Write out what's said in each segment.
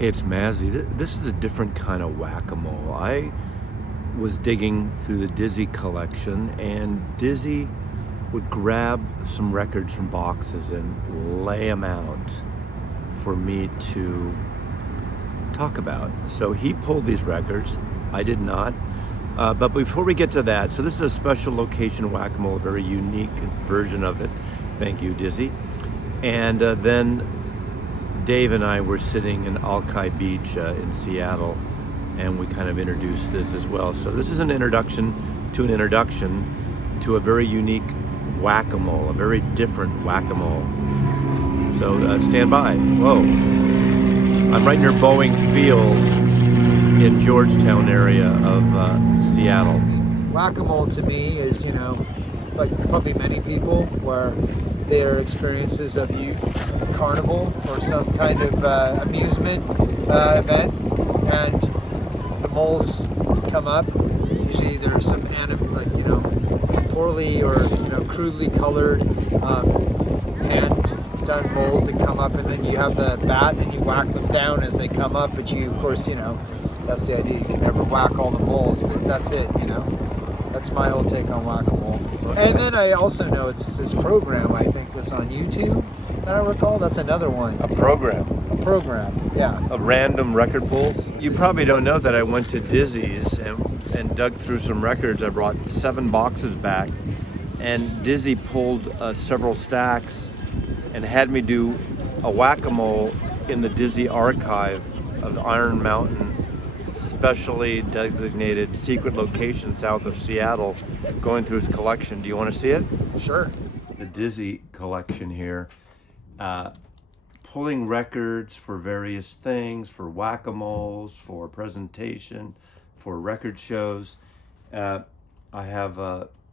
Hey, it's Mazzy. This is a different kind of whack-a-mole. I was digging through the Dizzy collection, and Dizzy would grab some records from boxes and lay them out for me to talk about. So he pulled these records. I did not. But before we get to that, so this is a special location whack-a-mole, a very unique version of it. Thank you, Dizzy. And then Dave and I were sitting in Alki Beach in Seattle, and we kind of introduced this as well. So this is an introduction to a very unique whack-a-mole, a very different whack-a-mole. So stand by. Whoa. I'm right near Boeing Field in Georgetown area of Seattle. Whack-a-mole to me is, like probably many people, where their experiences of youth carnival or some kind of amusement event, and the moles come up. Usually there's some poorly or crudely colored hand done moles that come up, and then you have the bat and you whack them down as they come up. But you, of course, that's the idea. You can never whack all the moles, but that's it. That's my whole take on whack-a-mole. Okay. And then I also know it's this program, I think, that's on YouTube that I recall. That's another one. A program, yeah. Of random record pulls. You probably don't know that I went to Dizzy's and dug through some records. I brought 7 boxes back, and Dizzy pulled several stacks and had me do a whack-a-mole in the Dizzy archive of the Iron Mountain specially designated secret location south of Seattle, going through his collection. Do you want to see it? Sure. The Dizzy collection here, pulling records for various things, for whack-a-moles, for presentation, for record shows. I have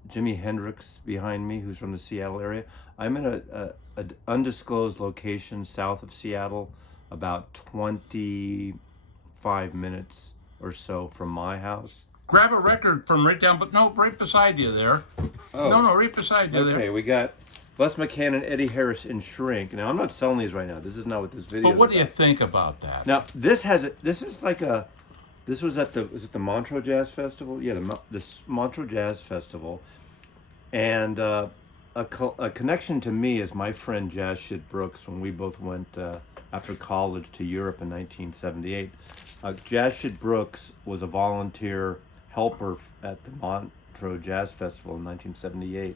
Jimi Hendrix behind me, who's from the Seattle area. I'm in an undisclosed location south of Seattle, about 25 minutes or so from my house. Grab a record from right beside you there. Oh. No, right beside you there. Okay, we got Les McCann and Eddie Harris in Shrink. Now, I'm not selling these right now. This is not what this video is. But what do you think about that? Now, this was at the Montreux Jazz Festival? Yeah, the Montreux Jazz Festival. And a connection to me is my friend Jazz Shit Brooks, when we both went after college to Europe in 1978. Jazz Shit Brooks was a volunteer helper at the Montreux Jazz Festival in 1978.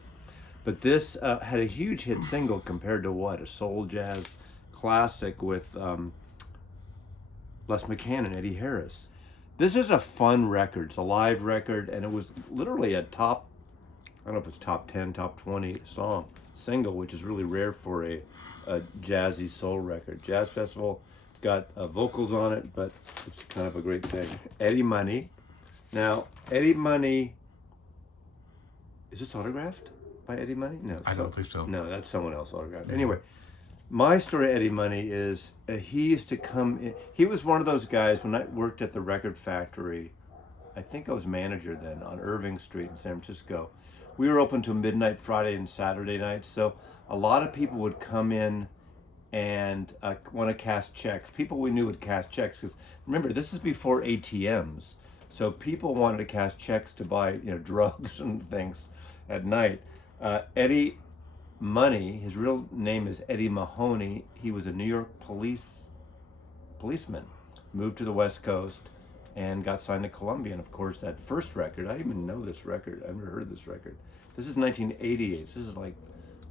But this had a huge hit single compared to a soul jazz classic with Les McCann and Eddie Harris. This is a fun record. It's a live record, and it was literally a top, I don't know if it's top 10, top 20 single, which is really rare for a jazzy soul record. Jazz Festival, it's got vocals on it, but it's kind of a great thing. Eddie Money. Now, Eddie Money, is this autographed by Eddie Money? No. I don't think so. No, that's someone else autographed. Anyway, my story of Eddie Money is he used to come in. He was one of those guys when I worked at the record factory. I think I was manager then on Irving Street in San Francisco. We were open till midnight Friday and Saturday nights, so a lot of people would come in and want to cash checks. People we knew would cash checks, because remember, this is before ATMs, so people wanted to cash checks to buy drugs and things at night. Eddie Money, his real name is Eddie Mahoney. He was a New York policeman, moved to the West Coast, and got signed to Columbia. And of course, that first record, I didn't even know this record. I've never heard this record. This is 1988. So this is like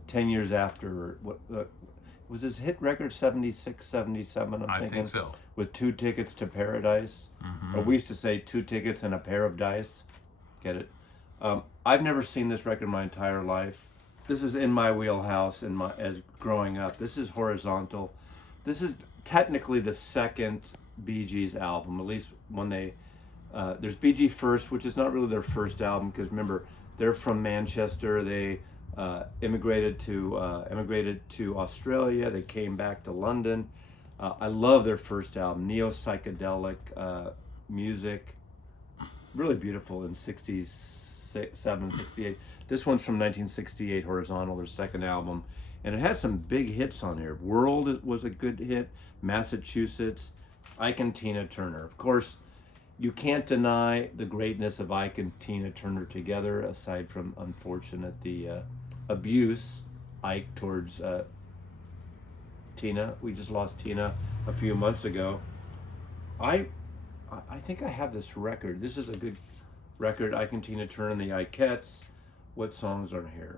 10 years after what was his hit record, 76, 77, I'm thinking. I think so. With 2 Tickets to Paradise. Mm-hmm. Or we used to say 2 tickets and a pair of dice. Get it? I've never seen this record my entire life. This is in my wheelhouse as growing up. This is Horizontal. This is technically the second Bee Gees album, at least when there's Bee Gees First, which is not really their first album, because remember, they're from Manchester. They immigrated to Australia. They came back to London. I love their first album, neo-psychedelic music, really beautiful in 67, 68. This one's from 1968, Horizontal, their second album. And it has some big hits on here. World was a good hit. Massachusetts, Ike and Tina Turner. Of course, you can't deny the greatness of Ike and Tina Turner together, aside from, unfortunate, the abuse Ike towards Tina. We just lost Tina a few months ago. I think I have this record. This is a good record. Ike and Tina Turner and the Ikeettes. What songs are here?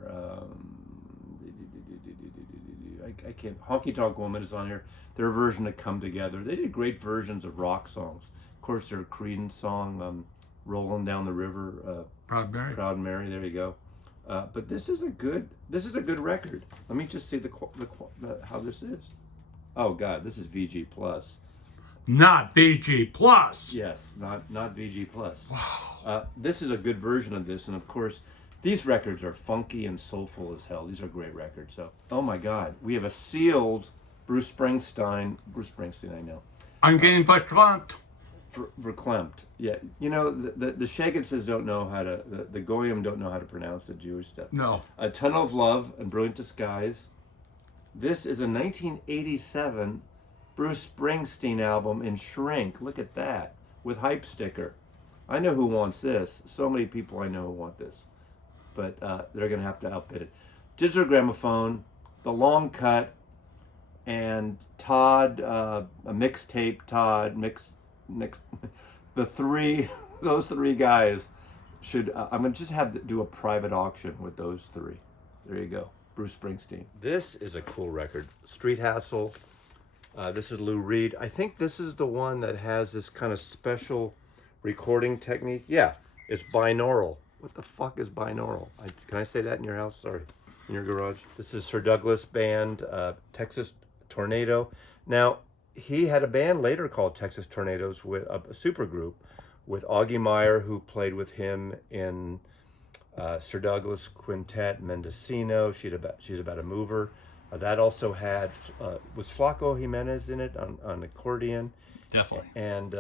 I can't. Honky Tonk Woman is on here. Their version of Come Together. They did great versions of rock songs. Of course, their Creedence song, Rolling Down the River. Proud Mary. Proud Mary. There you go. But this is a good record. Let me just see the how this is. Oh God, this is VG Plus. Not VG Plus. Yes, not VG Plus. Wow. This is a good version of this, and of course, these records are funky and soulful as hell. These are great records. So, oh my God, we have a sealed Bruce Springsteen, I know. I'm getting verklempt. Verklempt. Yeah, you know, the Shagetses don't know how to, the Goyim don't know how to pronounce the Jewish stuff. No. A Tunnel of Love and Brilliant Disguise. This is a 1987 Bruce Springsteen album in shrink. Look at that, with hype sticker. I know who wants this. So many people I know who want this, but they're gonna have to outbid it. Digital gramophone, the long cut, and Todd, a mixtape. Todd mix, the three, those three guys should. I'm gonna just have to do a private auction with those three. There you go, Bruce Springsteen. This is a cool record. Street Hassle. This is Lou Reed. I think this is the one that has this kind of special recording technique. Yeah, it's binaural. What the fuck is binaural? Can I say that in your house? Sorry, in your garage. This is Sir Douglas Band, Texas Tornado. Now, he had a band later called Texas Tornadoes with a super group with Augie Meyer, who played with him in Sir Douglas Quintet, Mendocino. She's About a Mover. That also had, was Flaco Jimenez in it on accordion? Definitely. And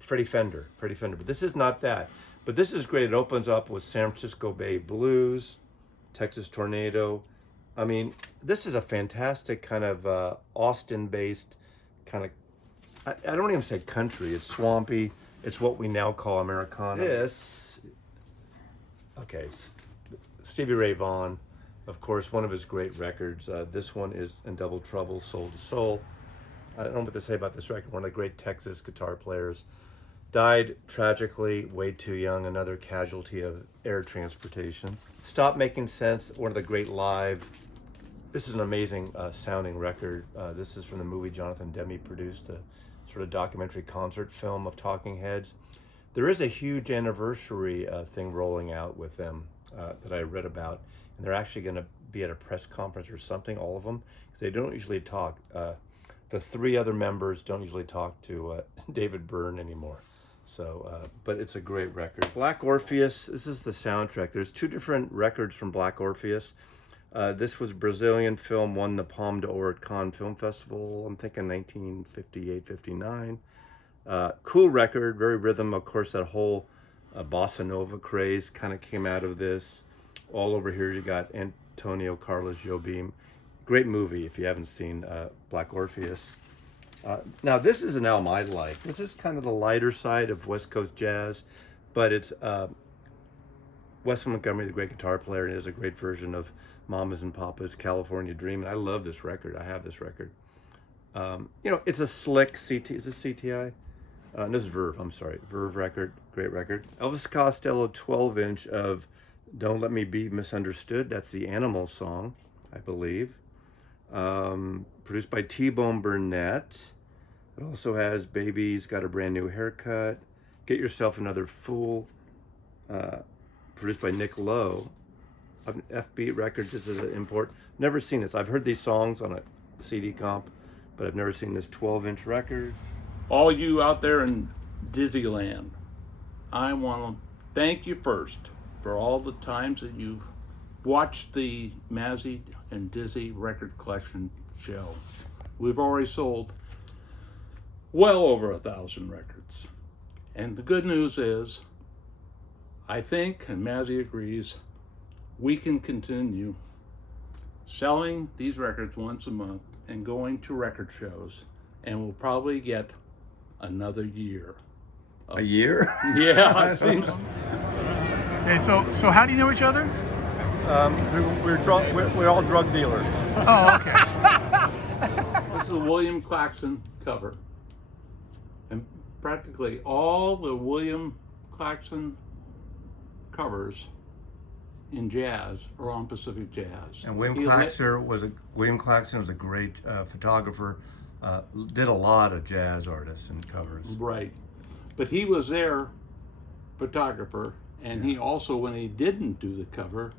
Freddie Fender. But this is not that. But this is great. It opens up with San Francisco Bay Blues, Texas Tornado. I mean, this is a fantastic kind of Austin-based kind of, I don't even say country. It's swampy. It's what we now call Americana. This, okay, Stevie Ray Vaughan. Of course, one of his great records. This one is In Double Trouble, Soul to Soul. I don't know what to say about this record. One of the great Texas guitar players. Died tragically, way too young. Another casualty of air transportation. Stop Making Sense, one of the great live. This is an amazing sounding record. This is from the movie Jonathan Demme produced, a sort of documentary concert film of Talking Heads. There is a huge anniversary thing rolling out with them that I read about. And they're actually going to be at a press conference or something, all of them. They don't usually talk. The three other members don't usually talk to David Byrne anymore. So, but it's a great record. Black Orpheus, this is the soundtrack. There's two different records from Black Orpheus. This was Brazilian film, won the Palme d'Or at Cannes Film Festival, I'm thinking 1958, 59. Cool record, very rhythm. Of course, that whole bossa nova craze kind of came out of this. All over here you got Antonio Carlos Jobim. Great movie if you haven't seen Black Orpheus. Now this is an album I like. This is kind of the lighter side of West Coast jazz, but it's Wes Montgomery, the great guitar player, and it is a great version of Mamas and Papas, California Dream. And I love this record. I have this record. You know, it's a slick CT. Is this CTI? This is Verve. I'm sorry, Verve record. Great record. Elvis Costello 12-inch of Don't Let Me Be Misunderstood. That's the Animal song, I believe. Produced by T-Bone Burnett. It also has Baby's Got a Brand New Haircut. Get Yourself Another Fool. Produced by Nick Lowe. FB Records. This is an import. Never seen this. I've heard these songs on a CD comp, but I've never seen this 12-inch record. All you out there in Disneyland, I want to thank you first for all the times that you've watched the Mazzy and Dizzy record collection show. We've already sold well over 1,000 records. And the good news is, I think, and Mazzy agrees, we can continue selling these records once a month and going to record shows and we'll probably get another year. A year? Yeah, it seems. Okay, so how do you know each other? We're all drug dealers. Oh, okay. This is a William Claxton cover. And practically all the William Claxton covers in jazz are on Pacific Jazz. And William Claxton was a great photographer. Did a lot of jazz artists and covers. Right. But he was their photographer, and he also, when he didn't do the cover,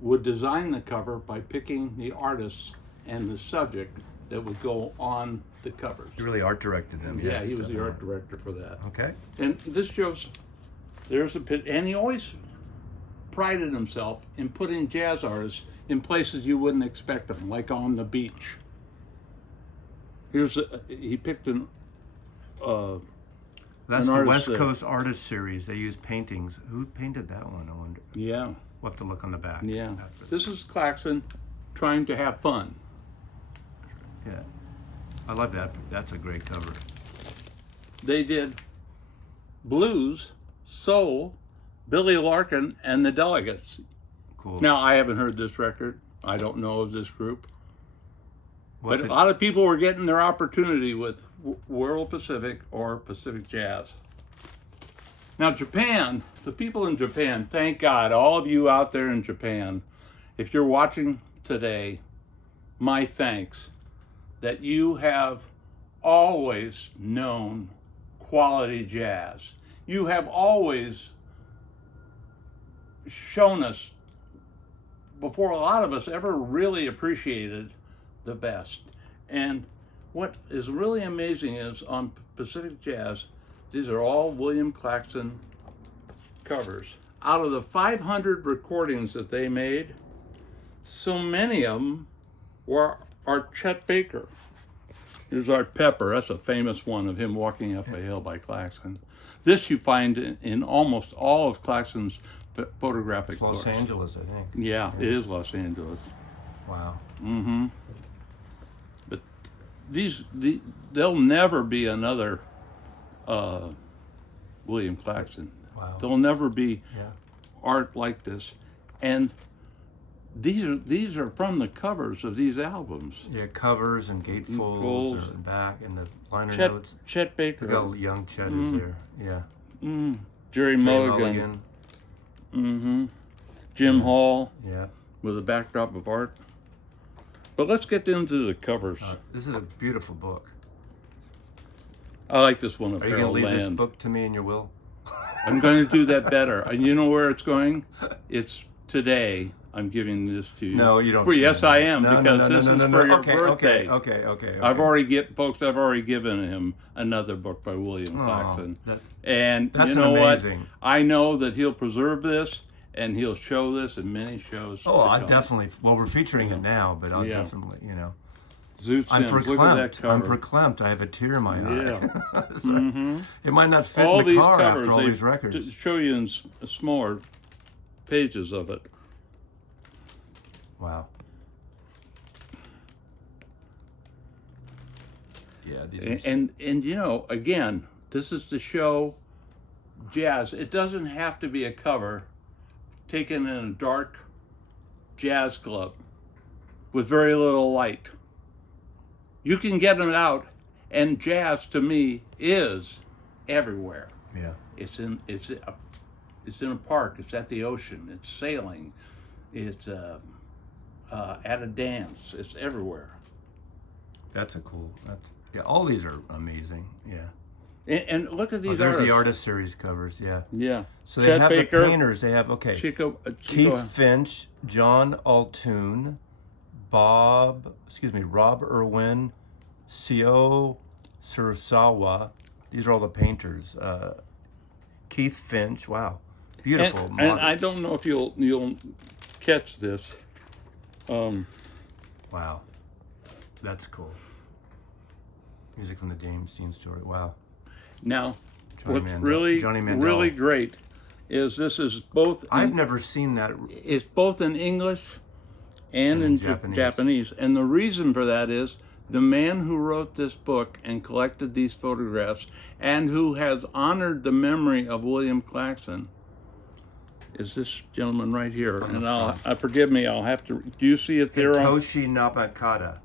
would design the cover by picking the artists and the subject that would go on the covers. He really art directed them. Yeah, yes, he was definitely. the art director for that. Okay. And this shows there's a pit, and he always prided himself in putting jazz artists in places you wouldn't expect them, like on the beach. He picked That's an the artist West that- Coast Artist Series. They use paintings. Who painted that one? I wonder. Yeah, We'll have to look on the back. yeah. after This is Claxton trying to have fun. Yeah. I love that. That's a great cover. They did blues, soul, Billy Larkin, and the Delegates. Cool. Now, I haven't heard this record. I don't know of this group. We'll But have a to- lot of people were getting their opportunity with World Pacific or Pacific Jazz. Now, Japan, the people in Japan, thank God, all of you out there in Japan, if you're watching today, my thanks that you have always known quality jazz. You have always shown us, before a lot of us ever really appreciated the best. And what is really amazing is on Pacific Jazz, these are all William Claxton covers. Out of the 500 recordings that they made, so many of them are Chet Baker. Here's Art Pepper. That's a famous one of him walking up a hill by Claxton. This you find in almost all of Claxton's photographic It's Los books. Angeles, I think. Yeah, it is Los Angeles. Wow. Mm-hmm. But there'll never be another William Claxton. Wow. There'll never be Yeah. art like this. And these are from the covers of these albums. Yeah, covers and gatefolds Folds. and back and the liner notes. Chet Baker. Look how young Chet is there. Yeah. Jerry Jay Mulligan. Mm-hmm. Jim Hall Yeah. with a backdrop of art. But let's get into the covers. This is a beautiful book. I like this one, Are you going Apparel to leave this Land. book to me in your will? I'm going to do that better. And you know where it's going? It's today. I'm giving this to you. No, you don't. For, yes, I am, No, because this is for your okay, birthday. Okay. I've already given him another book by William Claxton. And that's you know amazing. what? I know that he'll preserve this and he'll show this in many shows. Oh, to I come. definitely. Well, we're featuring it now, but I'll Yeah. definitely, Zoot I'm Sims, look at that verklempt. cover. I'm verklempt. I have a tear in my eye. Yeah. So, Mhm. It might not fit All in the these car covers, after all they these records. show you in smaller pages of it. Wow. Yeah, these are And again, this is to show jazz. It doesn't have to be a cover taken in a dark jazz club with very little light. You can get them out, and jazz to me is everywhere. yeah. It's in a park. It's at the ocean. It's sailing. It's at a dance. It's everywhere. That's all these are amazing. Yeah. And look at these There's artists. the artist series covers. Yeah. Yeah. So they Chet have Baker, the painters. They have Keith Finch, John Altoon, Rob Irwin, Seo Surusawa. These are all the painters. Keith Finch. Wow. Beautiful. And I don't know if you'll catch this. Wow. That's cool. Music from the James Dean story. Wow. Now, Johnny what's Mandel. Johnny Mandel. really great is this is both. I've never seen that. It's both in English and in Japanese. Japanese, and the reason for that is The man who wrote this book and collected these photographs and who has honored the memory of William Claxton is this gentleman right here. And forgive me, I'll have to, do you see it there? Hitoshi Namakata.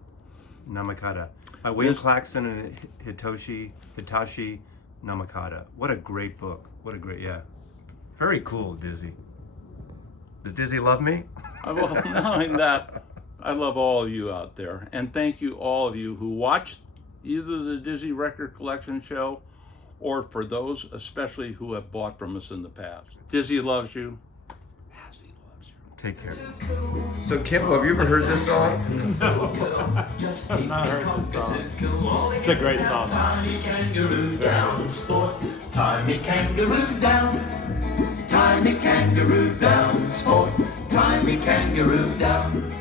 By William Claxton and Hitashi Namakata. What a great book. What a great, yeah. Very cool, Dizzy. Does Dizzy love me? Well, not only that, I love all of you out there. And thank you, all of you who watched either the Dizzy Record Collection show or for those especially who have bought from us in the past. Dizzy loves you. Mazzy loves you. Take care. So, Kimbo, have you ever heard this song? I've not heard this song. It's a great song. Timey kangaroo down, sport. Timey kangaroo down. Timey kangaroo down, sport. Timey kangaroo down.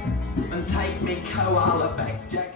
And take me koala back, Jack.